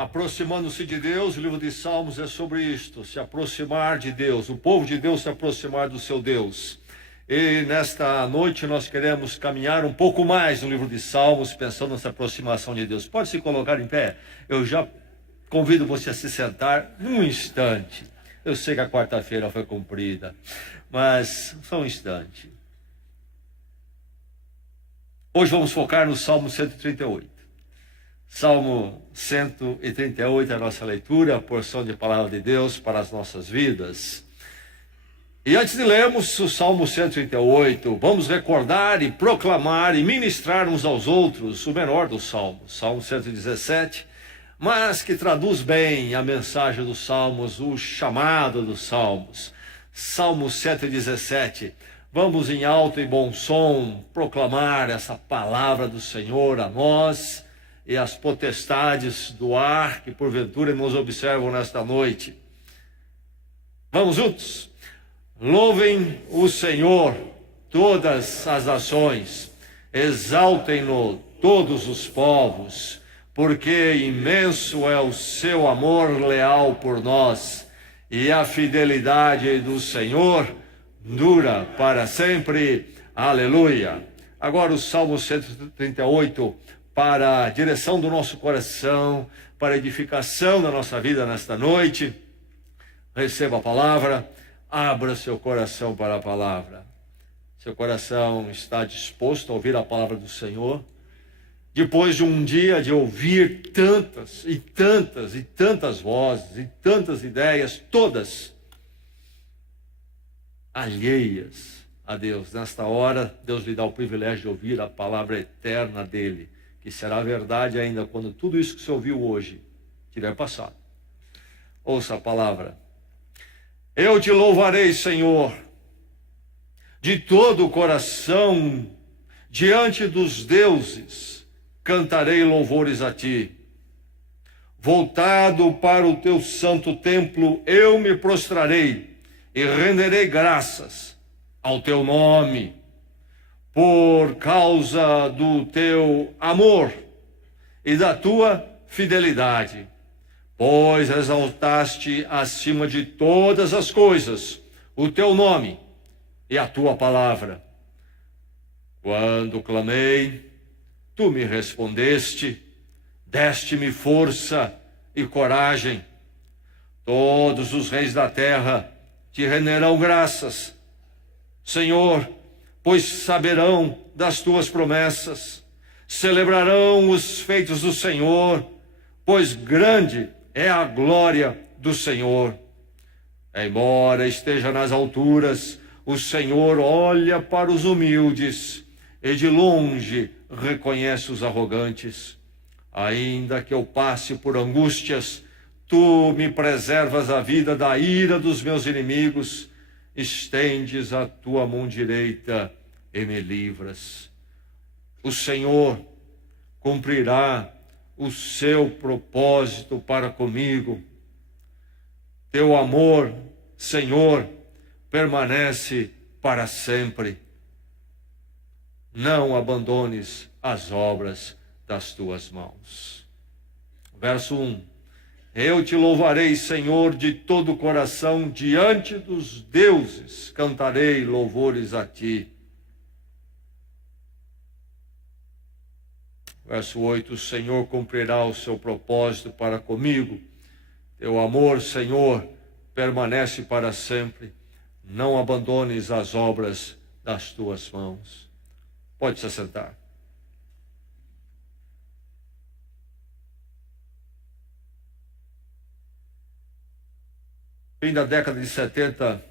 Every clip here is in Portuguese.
Aproximando-se de Deus, o livro de Salmos é sobre isto, se aproximar de Deus, o povo de Deus se aproximar do seu Deus. E nesta noite nós queremos caminhar um pouco mais no livro de Salmos, pensando nessa aproximação de Deus. Pode se colocar em pé? Eu já convido você a se sentar num instante. Eu sei que a quarta-feira foi cumprida, mas só um instante. Hoje vamos focar no Salmo 138. Salmo 138 é a nossa leitura, a porção de palavra de Deus para as nossas vidas. E antes de lermos o Salmo 138, vamos recordar e proclamar e ministrar uns aos outros o menor dos salmos, Salmo 117, mas que traduz bem a mensagem dos salmos, o chamado dos salmos. Salmo 117, vamos em alto e bom som proclamar essa palavra do Senhor a nós e as potestades do ar que porventura nos observam nesta noite. Vamos juntos? Louvem o Senhor todas as nações, exaltem-no todos os povos, porque imenso é o seu amor leal por nós, e a fidelidade do Senhor dura para sempre. Aleluia. Agora o Salmo 138, para a direção do nosso coração, para a edificação da nossa vida nesta noite. Receba a palavra, abra seu coração para a palavra. Seu coração está disposto a ouvir a palavra do Senhor? Depois de um dia de ouvir tantas e tantas e tantas vozes e tantas ideias, todas alheias a Deus, nesta hora Deus lhe dá o privilégio de ouvir a palavra eterna dele, que será verdade ainda quando tudo isso que você ouviu hoje tiver passado. Ouça a palavra. Eu te louvarei, Senhor, de todo o coração, diante dos deuses, cantarei louvores a ti. Voltado para o teu santo templo, eu me prostrarei e renderei graças ao teu nome, por causa do teu amor e da tua fidelidade, pois exaltaste acima de todas as coisas o teu nome e a tua palavra. Quando clamei, tu me respondeste, deste-me força e coragem. Todos os reis da terra te renderão graças, Senhor, pois saberão das tuas promessas, celebrarão os feitos do Senhor, pois grande é a glória do Senhor. Embora esteja nas alturas, o Senhor olha para os humildes e de longe reconhece os arrogantes. Ainda que eu passe por angústias, tu me preservas a vida da ira dos meus inimigos, estendes a tua mão direita e me livras. O Senhor cumprirá o seu propósito para comigo. Teu amor, Senhor, permanece para sempre. Não abandones as obras das tuas mãos. Verso 1. Eu te louvarei, Senhor, de todo o coração, diante dos deuses, cantarei louvores a ti. Verso 8, o Senhor cumprirá o seu propósito para comigo. Teu amor, Senhor, permanece para sempre. Não abandones as obras das tuas mãos. Pode se assentar. Fim da década de 70,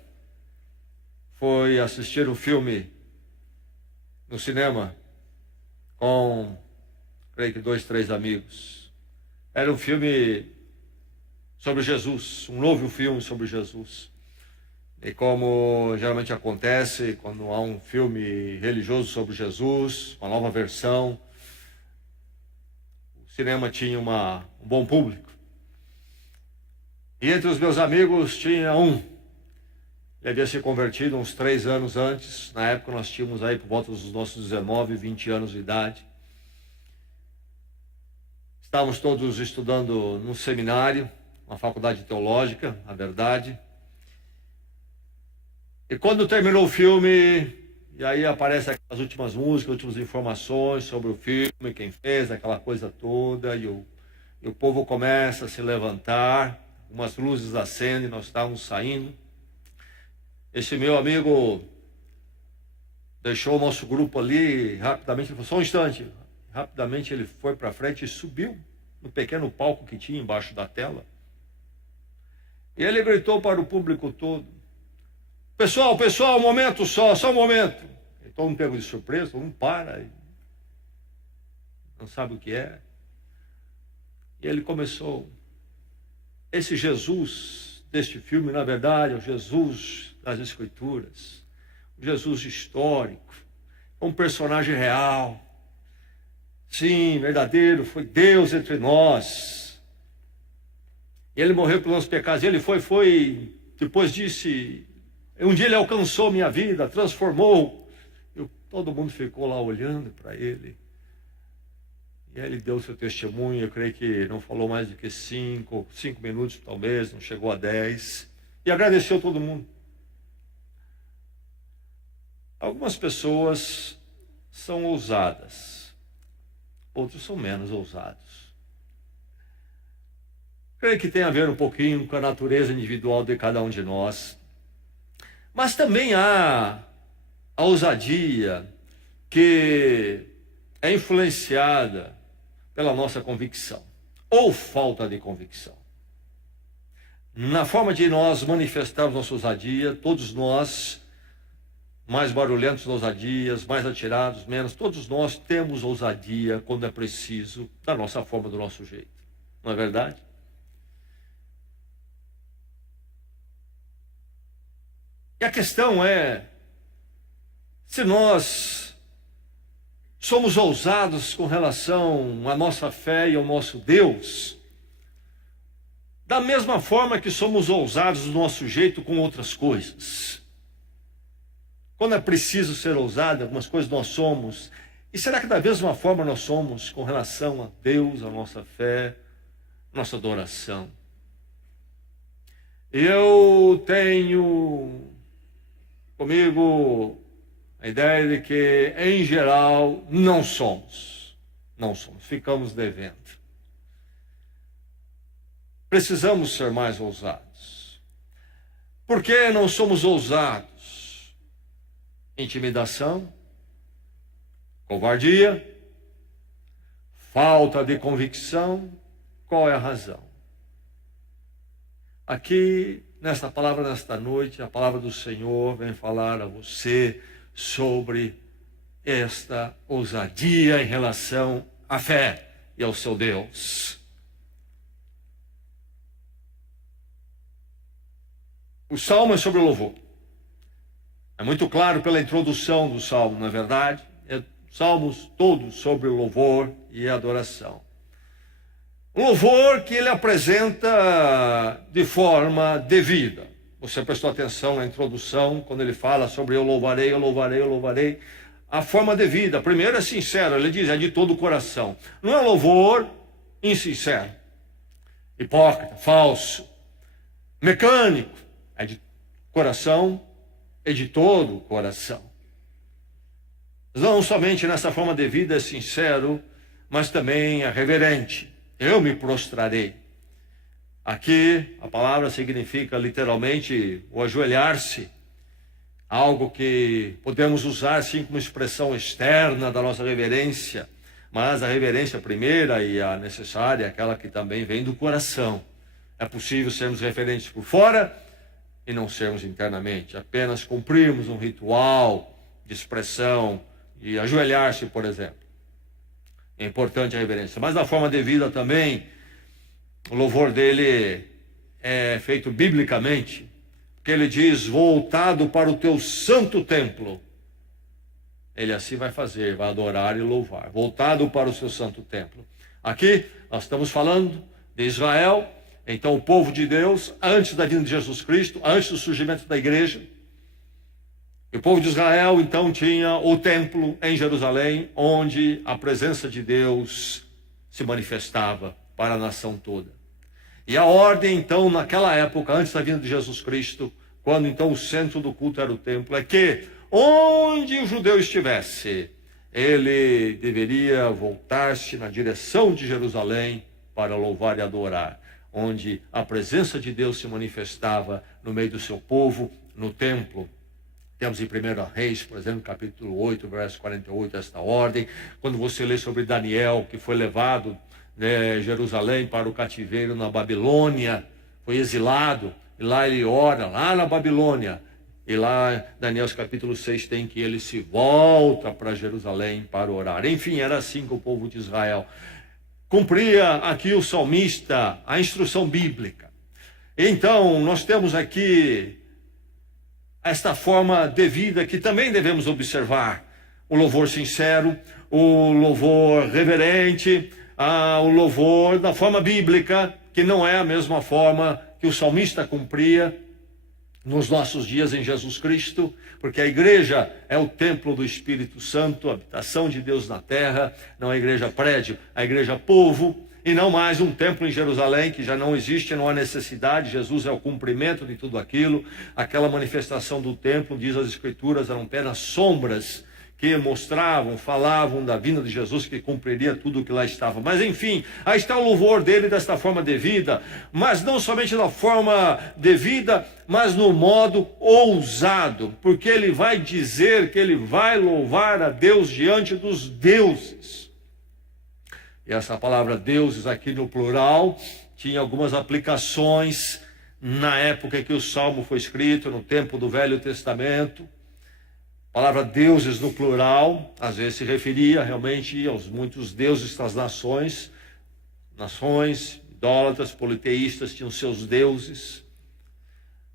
foi assistir um filme no cinema com, creio que 2, 3 amigos. Era um filme sobre Jesus, um novo filme sobre Jesus. E como geralmente acontece quando há um filme religioso sobre Jesus, uma nova versão, o cinema tinha um bom público. E entre os meus amigos tinha um. Ele havia se convertido uns 3 anos antes. Na época nós tínhamos aí por volta dos nossos 19, 20 anos de idade. Estávamos todos estudando no seminário, uma faculdade teológica, na verdade. E quando terminou o filme, e aí aparecem as últimas músicas, as últimas informações sobre o filme, quem fez, aquela coisa toda, e o povo começa a se levantar, umas luzes acendem, nós estávamos saindo. Esse meu amigo deixou o nosso grupo ali, rapidamente, ele falou, só um instante. Rapidamente ele foi para frente e subiu no pequeno palco que tinha embaixo da tela. E ele gritou para o público todo, pessoal, um momento só um momento. E todo mundo pegou de surpresa, todo mundo para, não sabe o que é. E ele começou, esse Jesus deste filme, na verdade, é o Jesus das Escrituras, o Jesus histórico, um personagem real, sim, verdadeiro, foi Deus entre nós. Ele morreu pelos nossos pecados, ele foi, depois disse, um dia ele alcançou minha vida, transformou. Todo mundo ficou lá olhando para ele. E aí ele deu seu testemunho, eu creio que não falou mais do que 5 minutos, talvez, não chegou a 10. E agradeceu todo mundo. Algumas pessoas são ousadas, outros são menos ousados. Creio que tem a ver um pouquinho com a natureza individual de cada um de nós. Mas também há a ousadia que é influenciada pela nossa convicção, ou falta de convicção. Na forma de nós manifestarmos nossa ousadia, todos nós, mais barulhentos ousadias, mais atirados, menos, todos nós temos ousadia quando é preciso, da nossa forma, do nosso jeito. Não é verdade? E a questão é, se nós somos ousados com relação à nossa fé e ao nosso Deus, da mesma forma que somos ousados do nosso jeito com outras coisas. Quando é preciso ser ousado, algumas coisas nós somos. E será que da mesma forma nós somos com relação a Deus, a nossa fé, nossa adoração? Eu tenho comigo a ideia de que, em geral, não somos, ficamos devendo. Precisamos ser mais ousados. Por que não somos ousados? Intimidação, covardia, falta de convicção. Qual é a razão? Aqui, nesta palavra, nesta noite, a palavra do Senhor vem falar a você sobre esta ousadia em relação à fé e ao seu Deus. O salmo é sobre o louvor. É muito claro pela introdução do salmo, não é verdade? Salmos todos sobre o louvor e a adoração. Um louvor que ele apresenta de forma devida. Você prestou atenção na introdução, quando ele fala sobre eu louvarei, eu louvarei, eu louvarei. A forma devida, primeiro é sincero, ele diz, é de todo o coração. Não é louvor insincero, hipócrita, falso, mecânico. É de coração, é de todo o coração. Não somente nessa forma devida é sincero, mas também é reverente. Eu me prostrarei. Aqui a palavra significa literalmente o ajoelhar-se, algo que podemos usar sim como expressão externa da nossa reverência, mas a reverência primeira e a necessária é aquela que também vem do coração. É possível sermos reverentes por fora e não sermos internamente, apenas cumprirmos um ritual de expressão, de ajoelhar-se, por exemplo. É importante a reverência, mas da forma devida também, o louvor dele é feito biblicamente, porque ele diz, voltado para o teu santo templo. Ele assim vai fazer, vai adorar e louvar, voltado para o seu santo templo. Aqui nós estamos falando de Israel, então o povo de Deus, antes da vinda de Jesus Cristo, antes do surgimento da igreja. E o povo de Israel então tinha o templo em Jerusalém, onde a presença de Deus se manifestava para a nação toda. E a ordem, então, naquela época, antes da vinda de Jesus Cristo, quando então o centro do culto era o templo, é que onde o judeu estivesse, ele deveria voltar-se na direção de Jerusalém para louvar e adorar, onde a presença de Deus se manifestava no meio do seu povo, no templo. Temos em 1 Reis, por exemplo, capítulo 8, verso 48, esta ordem. Quando você lê sobre Daniel, que foi levado de Jerusalém para o cativeiro na Babilônia, foi exilado, e lá ele ora, lá na Babilônia. E lá, Daniel capítulo 6, tem que ele se volta para Jerusalém para orar. Enfim, era assim que o povo de Israel cumpria aqui o salmista, a instrução bíblica. Então, nós temos aqui esta forma de vida que também devemos observar. O louvor sincero, o louvor reverente, o louvor da forma bíblica, que não é a mesma forma que o salmista cumpria nos nossos dias em Jesus Cristo, porque a igreja é o templo do Espírito Santo, a habitação de Deus na terra, não a igreja prédio, a igreja povo, e não mais um templo em Jerusalém, que já não existe, não há necessidade. Jesus é o cumprimento de tudo aquilo. Aquela manifestação do templo, diz as Escrituras, eram apenas sombras que mostravam, falavam da vinda de Jesus, que cumpriria tudo o que lá estava. Mas enfim, aí está o louvor dele desta forma devida, mas não somente da forma devida, mas no modo ousado, porque ele vai dizer que ele vai louvar a Deus diante dos deuses. E essa palavra deuses aqui no plural tinha algumas aplicações na época que o Salmo foi escrito, no tempo do Velho Testamento. A palavra deuses no plural, às vezes se referia realmente aos muitos deuses das nações. Nações, idólatras, politeístas tinham seus deuses.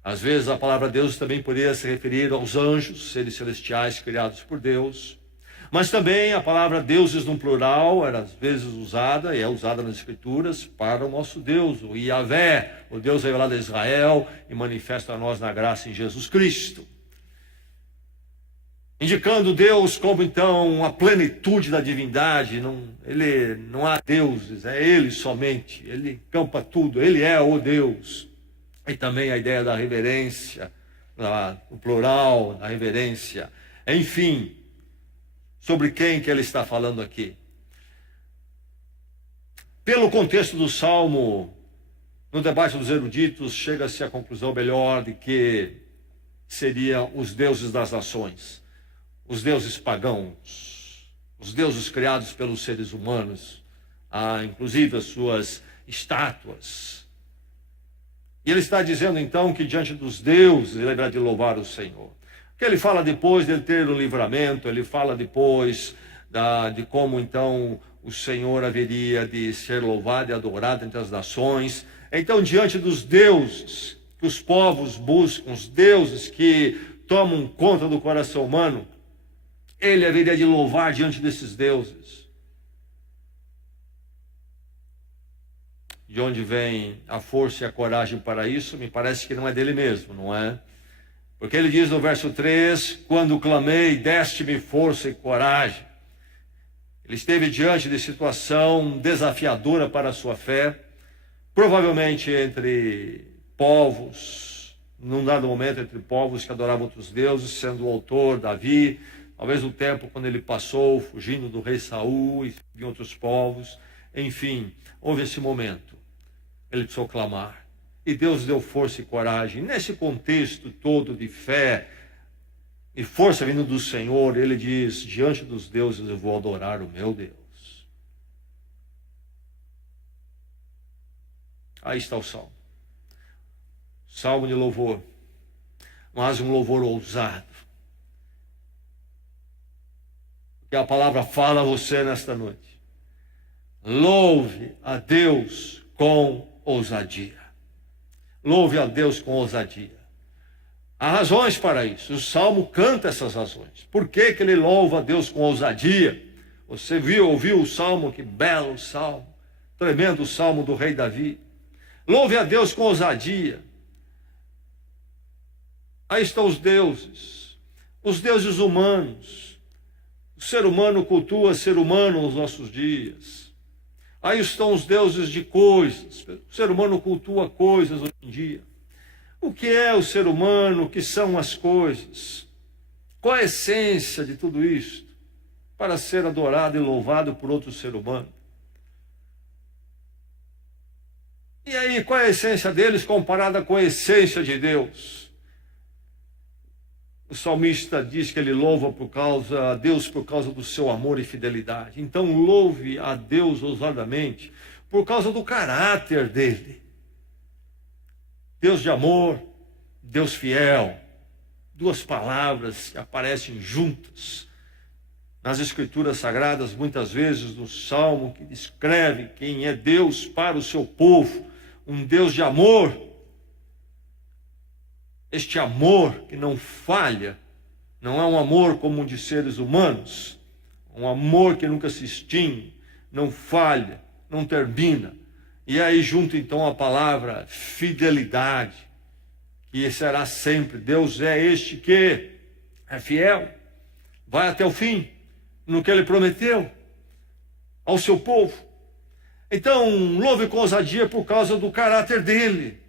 Às vezes a palavra deuses também poderia se referir aos anjos, seres celestiais criados por Deus. Mas também a palavra deuses no plural era às vezes usada, e é usada nas Escrituras, para o nosso Deus, o Yahvé, o Deus revelado a Israel e manifesta a nós na graça em Jesus Cristo. Indicando Deus como então a plenitude da divindade. Ele não há deuses, é Ele somente, Ele campa tudo, Ele é o Deus. E também a ideia da reverência, o plural da reverência. Enfim, sobre quem que ele está falando aqui? Pelo contexto do Salmo, no debate dos eruditos, chega-se à conclusão melhor de que seriam os deuses das nações. Os deuses pagãos, os deuses criados pelos seres humanos, inclusive as suas estátuas. E ele está dizendo então que diante dos deuses ele haverá de louvar o Senhor. Que ele fala depois de ele ter o livramento, ele fala depois de como então o Senhor haveria de ser louvado e adorado entre as nações. Então, diante dos deuses que os povos buscam, os deuses que tomam conta do coração humano, ele haveria de louvar diante desses deuses. De onde vem a força e a coragem para isso? Me parece que não é dele mesmo, não é? Porque ele diz no verso 3, quando clamei, deste-me força e coragem. Ele esteve diante de situação desafiadora para a sua fé, provavelmente entre povos, num dado momento entre povos que adoravam outros deuses, sendo o autor Davi, talvez o tempo quando ele passou, fugindo do rei Saul e de outros povos. Enfim, houve esse momento. Ele precisou clamar. E Deus deu força e coragem. Nesse contexto todo de fé e força vindo do Senhor, ele diz, diante dos deuses eu vou adorar o meu Deus. Aí está o salmo. Salmo de louvor. Mas um louvor ousado. Que a palavra fala a você nesta noite. Louve a Deus com ousadia. Louve a Deus com ousadia. Há razões para isso. O Salmo canta essas razões. Por que que ele louva a Deus com ousadia? Você ouviu o Salmo? Que belo Salmo. Tremendo Salmo do rei Davi. Louve a Deus com ousadia. Aí estão os deuses humanos. O ser humano cultua ser humano nos nossos dias. Aí estão os deuses de coisas. O ser humano cultua coisas hoje em dia. O que é o ser humano? O que são as coisas? Qual a essência de tudo isto para ser adorado e louvado por outro ser humano? E aí, qual é a essência deles comparada com a essência de Deus? O salmista diz que ele louva a Deus por causa do seu amor e fidelidade. Então louve a Deus ousadamente por causa do caráter dele. Deus de amor, Deus fiel. Duas palavras que aparecem juntas nas Escrituras Sagradas, muitas vezes no Salmo, que descreve quem é Deus para o seu povo. Um Deus de amor. Este amor que não falha, não é um amor como o de seres humanos, um amor que nunca se extingue, não falha, não termina. E aí junto então a palavra fidelidade, que será sempre. Deus é este que é fiel, vai até o fim, no que ele prometeu ao seu povo. Então louve com ousadia por causa do caráter dele.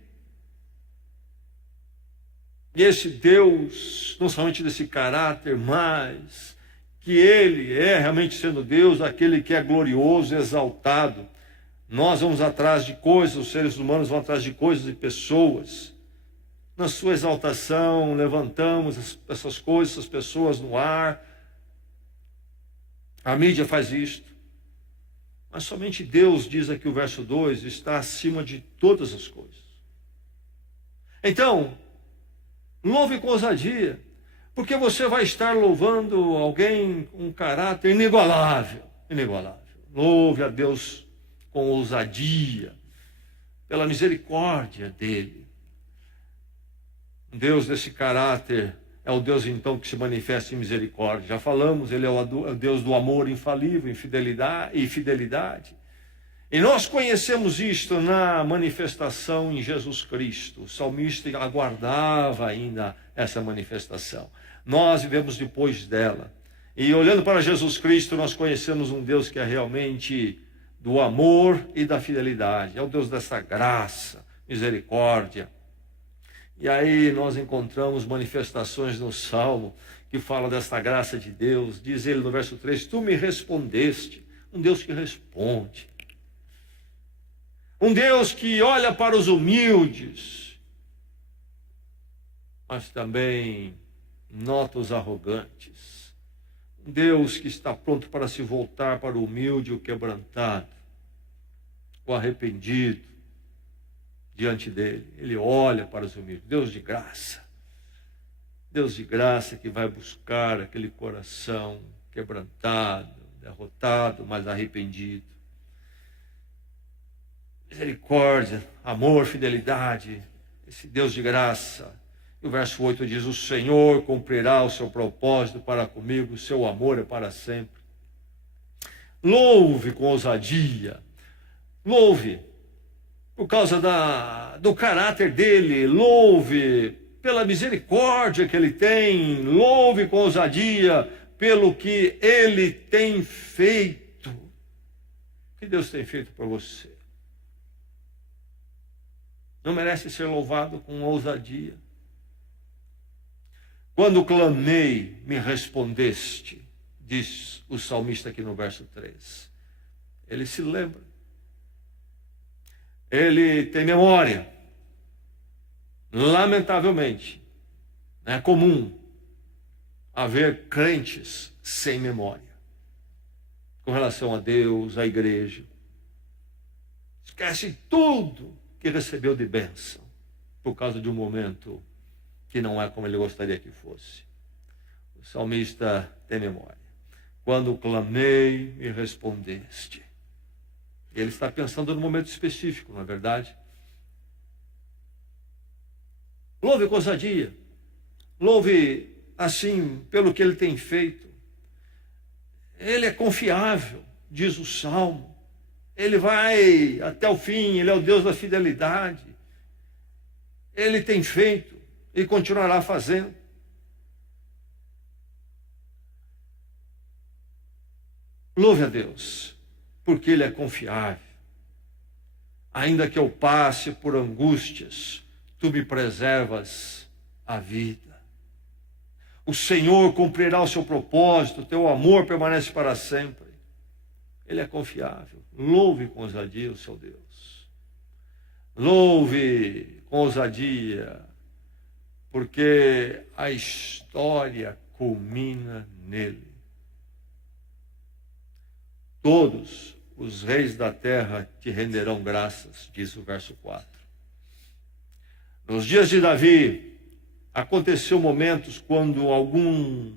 E esse Deus, não somente desse caráter, mas que ele é realmente sendo Deus, aquele que é glorioso, exaltado. Nós vamos atrás de coisas, os seres humanos vão atrás de coisas e pessoas. Na sua exaltação, levantamos essas coisas, essas pessoas no ar. A mídia faz isto. Mas somente Deus, diz aqui o verso 2, está acima de todas as coisas. Então, louve com ousadia, porque você vai estar louvando alguém com um caráter inigualável, inigualável. Louve a Deus com ousadia, pela misericórdia dele. Deus desse caráter é o Deus então que se manifesta em misericórdia. Já falamos, ele é o Deus do amor infalível, infidelidade e fidelidade. E nós conhecemos isto na manifestação em Jesus Cristo. O salmista aguardava ainda essa manifestação. Nós vivemos depois dela. E olhando para Jesus Cristo, nós conhecemos um Deus que é realmente do amor e da fidelidade. É o Deus dessa graça, misericórdia. E aí nós encontramos manifestações no Salmo que falam desta graça de Deus. Diz ele no verso 3, tu me respondeste. Um Deus que responde. Um Deus que olha para os humildes, mas também nota os arrogantes. Um Deus que está pronto para se voltar para o humilde e o quebrantado, o arrependido diante dele. Ele olha para os humildes. Deus de graça. Deus de graça que vai buscar aquele coração quebrantado, derrotado, mas arrependido. Misericórdia, amor, fidelidade, esse Deus de graça. E o verso 8 diz, o Senhor cumprirá o seu propósito para comigo, o seu amor é para sempre. Louve com ousadia, louve por causa do caráter dele, louve pela misericórdia que ele tem, louve com ousadia pelo que ele tem feito. O que Deus tem feito por você? Não merece ser louvado com ousadia? Quando clamei, me respondeste, diz o salmista aqui no verso 3. Ele se lembra. Ele tem memória. Lamentavelmente, é comum haver crentes sem memória com relação a Deus, à igreja. Esquece tudo que recebeu de bênção por causa de um momento que não é como ele gostaria que fosse. O salmista tem memória. Quando clamei, me respondeste. Ele está pensando num momento específico, não é verdade? Louve com ousadia. Louve assim pelo que ele tem feito. Ele é confiável, diz o Salmo. Ele vai até o fim, ele é o Deus da fidelidade. Ele tem feito e continuará fazendo. Louve a Deus, porque ele é confiável. Ainda que eu passe por angústias, tu me preservas a vida. O Senhor cumprirá o seu propósito, teu amor permanece para sempre. Ele é confiável. Louve com ousadia o seu Deus. Louve com ousadia, porque a história culmina nele. Todos os reis da terra te renderão graças, diz o verso 4. Nos dias de Davi, aconteceu momentos quando um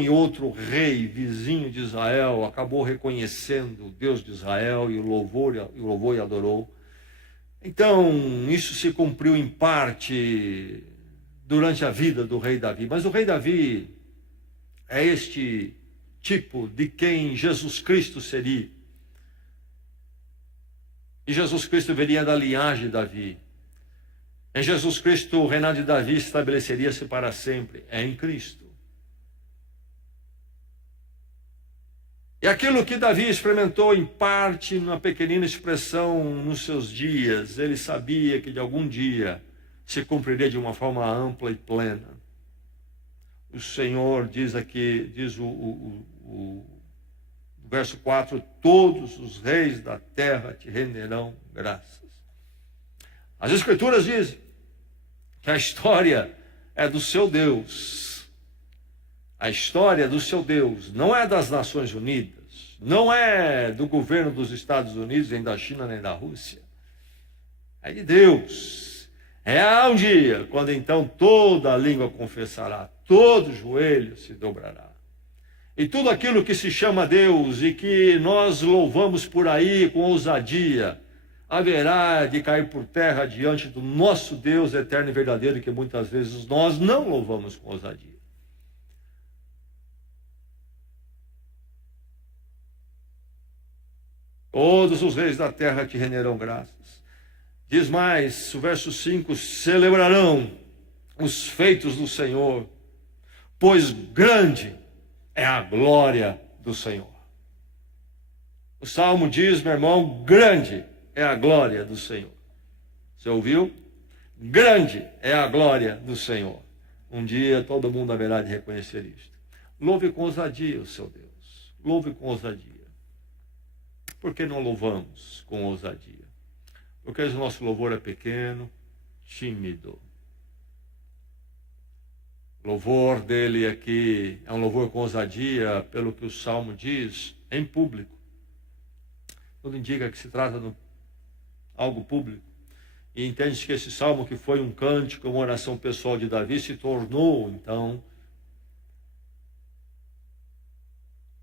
e outro rei vizinho de Israel acabou reconhecendo o Deus de Israel e o louvou e adorou. Então, isso se cumpriu em parte durante a vida do rei Davi. Mas o rei Davi é este tipo de quem Jesus Cristo seria. E Jesus Cristo viria da linhagem de Davi. Em Jesus Cristo, o reinado de Davi estabeleceria-se para sempre. É em Cristo. E aquilo que Davi experimentou em parte, numa pequenina expressão nos seus dias, ele sabia que de algum dia se cumpriria de uma forma ampla e plena. O Senhor diz aqui, diz o verso 4, todos os reis da terra te renderão graças. As Escrituras dizem que a história é do seu Deus. A história do seu Deus não é das Nações Unidas, não é do governo dos Estados Unidos, nem da China, nem da Rússia. É de Deus. É um dia, quando então toda a língua confessará, todo joelho se dobrará. E tudo aquilo que se chama Deus e que nós louvamos por aí com ousadia, haverá de cair por terra diante do nosso Deus eterno e verdadeiro, que muitas vezes nós não louvamos com ousadia. Todos os reis da terra te renderão graças. Diz mais, o verso 5, celebrarão os feitos do Senhor, pois grande é a glória do Senhor. O Salmo diz, meu irmão, grande é a glória do Senhor. Você ouviu? Grande é a glória do Senhor. Um dia todo mundo haverá de reconhecer isto. Louve com ousadia o seu Deus. Louve com ousadia. Por que não louvamos com ousadia? Porque o nosso louvor é pequeno, tímido. O louvor dele aqui é um louvor com ousadia, pelo que o Salmo diz, em público. Tudo indica que se trata de algo público. E entende-se que esse salmo, que foi um cântico, uma oração pessoal de Davi, se tornou, então,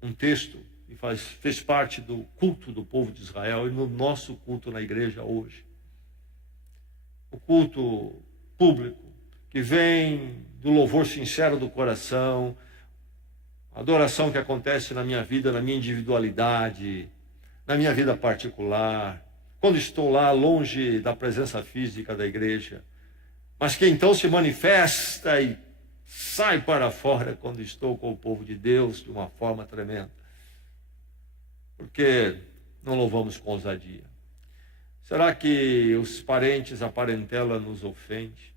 um texto e fez parte do culto do povo de Israel e no nosso culto na igreja hoje. O culto público, que vem do louvor sincero do coração, a adoração que acontece na minha vida, na minha individualidade, na minha vida particular, quando estou lá longe da presença física da igreja, mas que então se manifesta e sai para fora quando estou com o povo de Deus de uma forma tremenda. Porque não louvamos com ousadia? Será que os parentes, a parentela nos ofende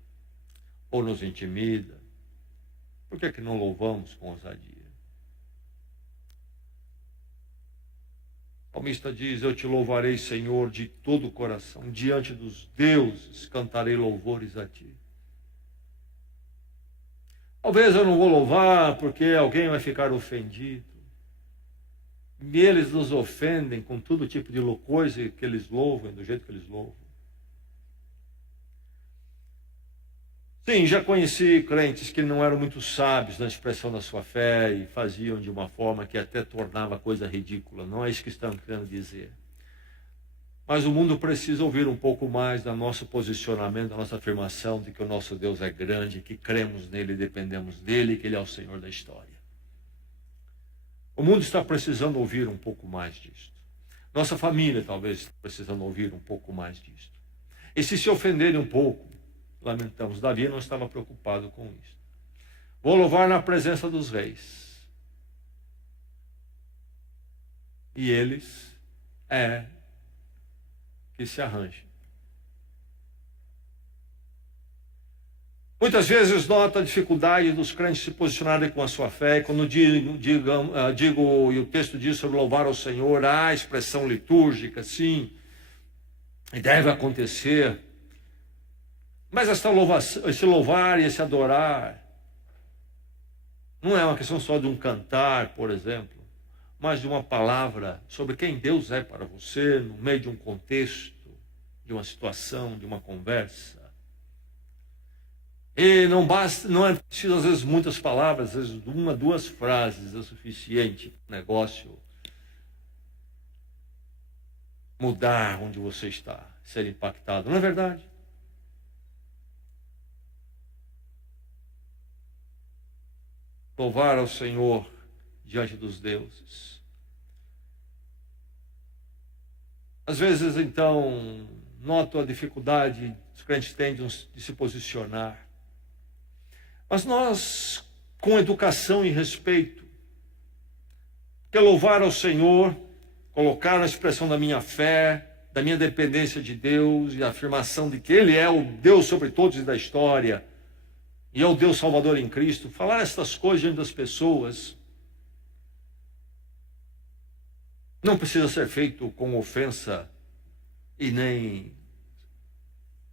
ou nos intimida? Por que não louvamos com ousadia? O salmista diz, eu te louvarei, Senhor, de todo o coração, diante dos deuses cantarei louvores a ti. Talvez eu não vou louvar porque alguém vai ficar ofendido. E eles nos ofendem com todo tipo de coisa que eles louvam, do jeito que eles louvam. Sim, já conheci crentes que não eram muito sábios na expressão da sua fé e faziam de uma forma que até tornava a coisa ridícula. Não é isso que estamos querendo dizer. Mas o mundo precisa ouvir um pouco mais do nosso posicionamento, da nossa afirmação de que o nosso Deus é grande, que cremos nele, dependemos dele, que ele é o Senhor da história. O mundo está precisando ouvir um pouco mais disto. Nossa família talvez está precisando ouvir um pouco mais disto. E se ofenderem um pouco, lamentamos. Davi não estava preocupado com isso. Vou louvar na presença dos reis. E eles que se arranje. Muitas vezes noto a dificuldade dos crentes se posicionarem com a sua fé. Quando digo, e o texto diz sobre louvar ao Senhor, há expressão litúrgica, sim, e deve acontecer. Mas esse louvar e esse adorar não é uma questão só de um cantar, por exemplo, mas de uma palavra sobre quem Deus é para você, no meio de um contexto, de uma situação, de uma conversa. E não é preciso, às vezes, muitas palavras, às vezes, uma, duas frases é suficiente para o negócio mudar onde você está, ser impactado. Não é verdade? Louvar ao Senhor diante dos deuses. Às vezes, então, noto a dificuldade que os crentes têm de se posicionar. Mas nós, com educação e respeito, quer louvar ao Senhor, colocar na expressão da minha fé, da minha dependência de Deus e a afirmação de que Ele é o Deus sobre todos e da história, e é o Deus Salvador em Cristo, falar estas coisas diante das pessoas não precisa ser feito com ofensa e nem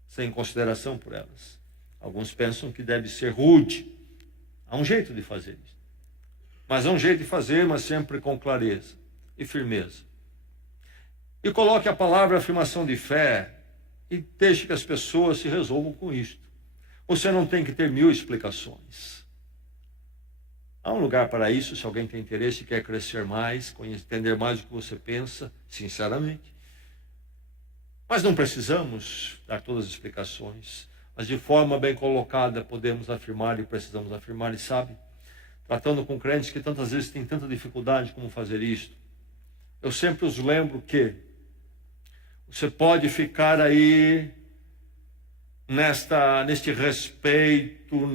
sem consideração por elas. Alguns pensam que deve ser rude. Há um jeito de fazer isso. Mas há um jeito de fazer, mas sempre com clareza e firmeza. E coloque a palavra afirmação de fé e deixe que as pessoas se resolvam com isto. Você não tem que ter 1000 explicações. Há um lugar para isso, se alguém tem interesse e quer crescer mais, entender mais o que você pensa, sinceramente. Mas não precisamos dar todas as explicações. Mas de forma bem colocada podemos afirmar e precisamos afirmar, e sabe, tratando com crentes que tantas vezes têm tanta dificuldade como fazer isto, eu sempre os lembro que você pode ficar aí neste respeito,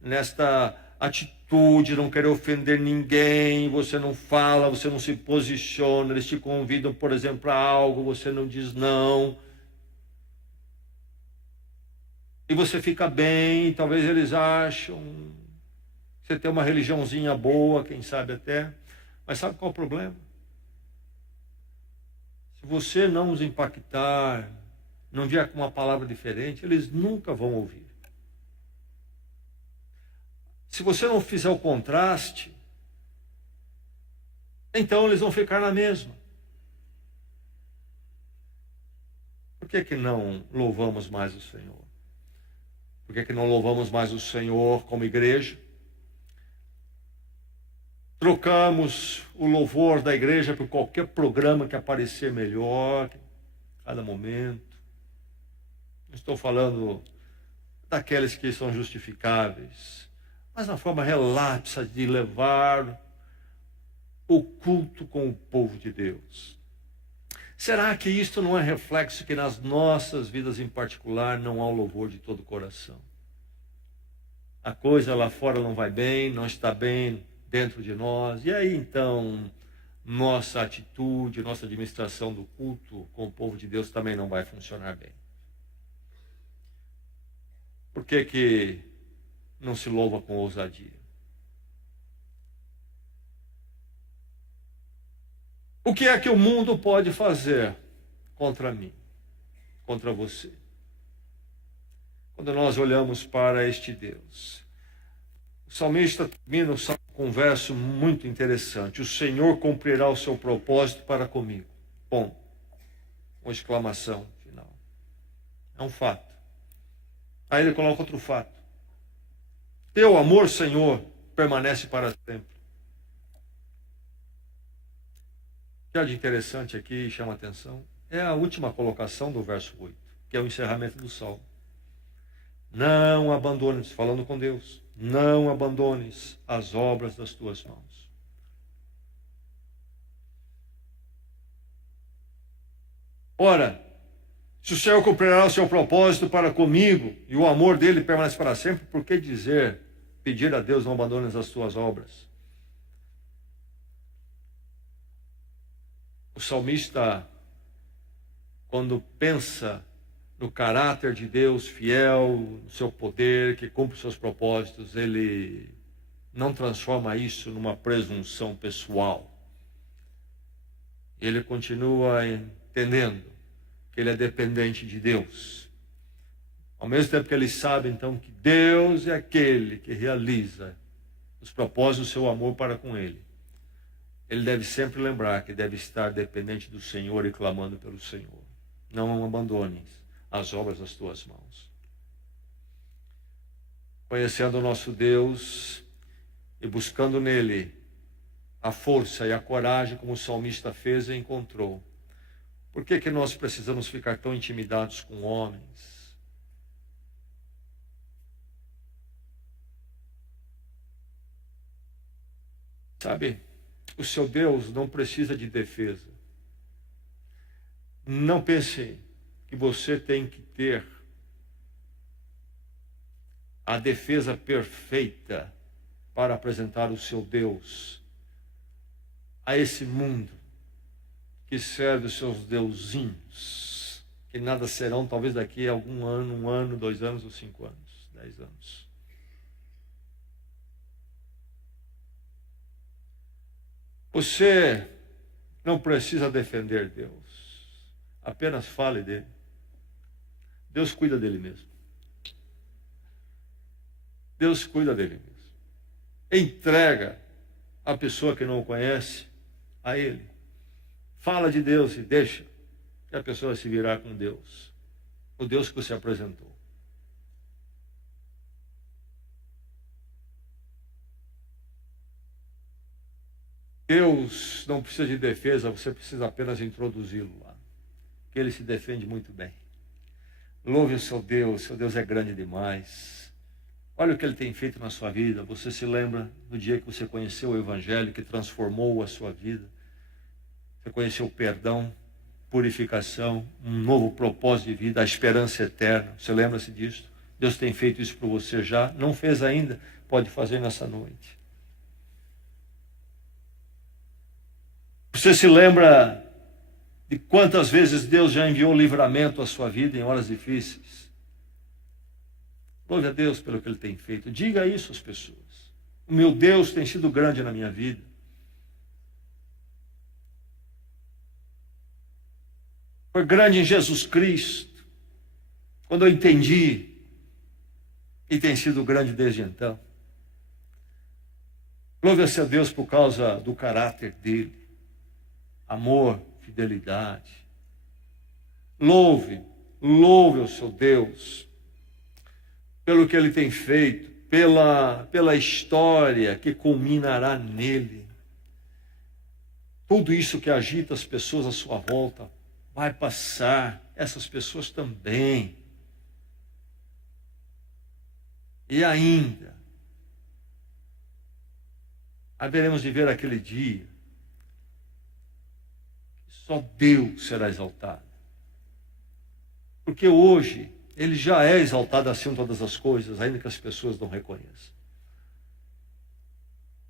nesta atitude, não querer ofender ninguém, você não fala, você não se posiciona, eles te convidam, por exemplo, a algo, você não diz não. E você fica bem, talvez eles acham que você tem uma religiãozinha boa, quem sabe até. Mas sabe qual é o problema? Se você não os impactar, não vier com uma palavra diferente, eles nunca vão ouvir. Se você não fizer o contraste, então eles vão ficar na mesma. Por que não louvamos mais o Senhor? Por que não louvamos mais o Senhor como igreja? Trocamos o louvor da igreja por qualquer programa que aparecer melhor, a cada momento. Não estou falando daqueles que são justificáveis, mas na forma relapsa de levar o culto com o povo de Deus. Será que isto não é reflexo que nas nossas vidas em particular não há o louvor de todo o coração? A coisa lá fora não vai bem, não está bem dentro de nós. E aí então, nossa atitude, nossa administração do culto com o povo de Deus também não vai funcionar bem. Por que não se louva com ousadia? O que é que o mundo pode fazer contra mim, contra você? Quando nós olhamos para este Deus, o salmista termina o salmo com um verso muito interessante. O Senhor cumprirá o seu propósito para comigo. Bom, uma exclamação final. É um fato. Aí ele coloca outro fato. Teu amor, Senhor, permanece para sempre. O que há de interessante aqui, chama a atenção, é a última colocação do verso 8, que é o encerramento do salmo. Não abandones, falando com Deus, não abandones as obras das tuas mãos. Ora, se o Senhor cumprirá o seu propósito para comigo, e o amor dele permanece para sempre, por que pedir a Deus, não abandones as tuas obras? O salmista quando pensa no caráter de Deus fiel, no seu poder, que cumpre os seus propósitos, ele não transforma isso numa presunção pessoal. Ele continua entendendo que ele é dependente de Deus. Ao mesmo tempo que ele sabe, então, que Deus é aquele que realiza os propósitos do seu amor para com ele. Ele deve sempre lembrar que deve estar dependente do Senhor e clamando pelo Senhor. Não abandones as obras das tuas mãos. Conhecendo o nosso Deus e buscando nele a força e a coragem, como o salmista fez e encontrou. Por que nós precisamos ficar tão intimidados com homens? Sabe, o seu Deus não precisa de defesa. Não pense que você tem que ter a defesa perfeita para apresentar o seu Deus a esse mundo que serve os seus deusinhos, que nada serão, talvez daqui a algum ano, 1 ano, 2 anos ou 5 anos, 10 anos. Você não precisa defender Deus, apenas fale dele. Deus cuida dele mesmo. Deus cuida dele mesmo. Entrega a pessoa que não o conhece a ele. Fala de Deus e deixa que a pessoa se virar com Deus. O Deus que você apresentou. Deus não precisa de defesa, você precisa apenas introduzi-lo lá. Que ele se defende muito bem. Louve o seu Deus é grande demais. Olha o que ele tem feito na sua vida. Você se lembra do dia que você conheceu o Evangelho, que transformou a sua vida. Você conheceu o perdão, purificação, um novo propósito de vida, a esperança eterna. Você lembra-se disso? Deus tem feito isso por você já. Não fez ainda, pode fazer nessa noite. Você se lembra de quantas vezes Deus já enviou livramento à sua vida em horas difíceis? Louve a Deus pelo que Ele tem feito. Diga isso às pessoas. O meu Deus tem sido grande na minha vida. Foi grande em Jesus Cristo, quando eu entendi, e tem sido grande desde então. Louve-se a Deus por causa do caráter dele. Amor, fidelidade. Louve o seu Deus pelo que ele tem feito, pela história que culminará nele. Tudo isso que agita as pessoas à sua volta vai passar, essas pessoas também. E ainda haveremos de ver aquele dia que só Deus será exaltado. Porque hoje ele já é exaltado acima de todas as coisas, ainda que as pessoas não reconheçam.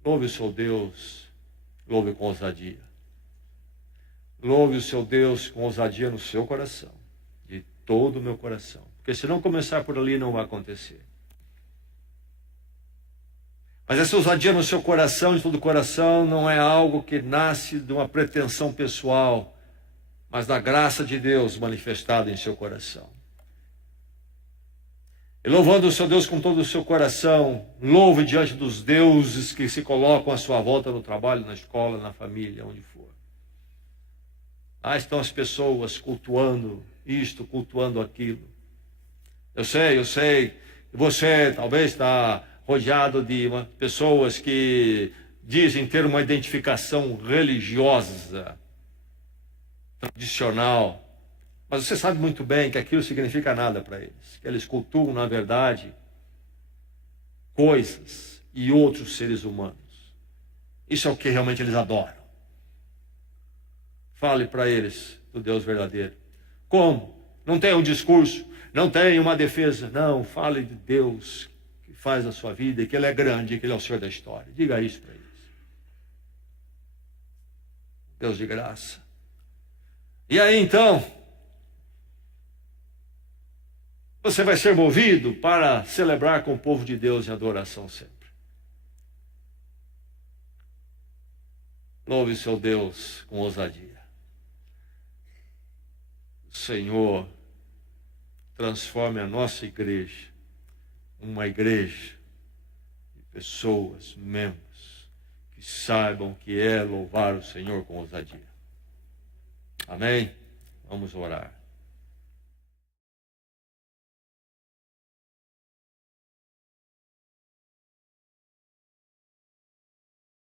Louve o seu Deus, louve com ousadia. Louve o seu Deus com ousadia no seu coração, de todo o meu coração. Porque se não começar por ali, não vai acontecer. Mas essa ousadia no seu coração, de todo o coração, não é algo que nasce de uma pretensão pessoal, mas da graça de Deus manifestada em seu coração. E louvando o seu Deus com todo o seu coração, louve diante dos deuses que se colocam à sua volta no trabalho, na escola, na família, onde for. Lá estão as pessoas cultuando isto, cultuando aquilo. Eu sei. Você talvez está rodeado de pessoas que dizem ter uma identificação religiosa, tradicional. Mas você sabe muito bem que aquilo significa nada para eles. Que eles cultuam, na verdade, coisas e outros seres humanos. Isso é o que realmente eles adoram. Fale para eles do Deus verdadeiro. Como? Não tem um discurso, não tem uma defesa. Não, fale de Deus que faz a sua vida e que Ele é grande e que Ele é o Senhor da história. Diga isso para eles. Deus de graça. E aí então, Você vai ser movido para celebrar com o povo de Deus em adoração sempre. Louve seu Deus com ousadia. O Senhor transforme a nossa igreja uma igreja de pessoas, membros, que saibam que é louvar o Senhor com ousadia. Amém? Vamos orar.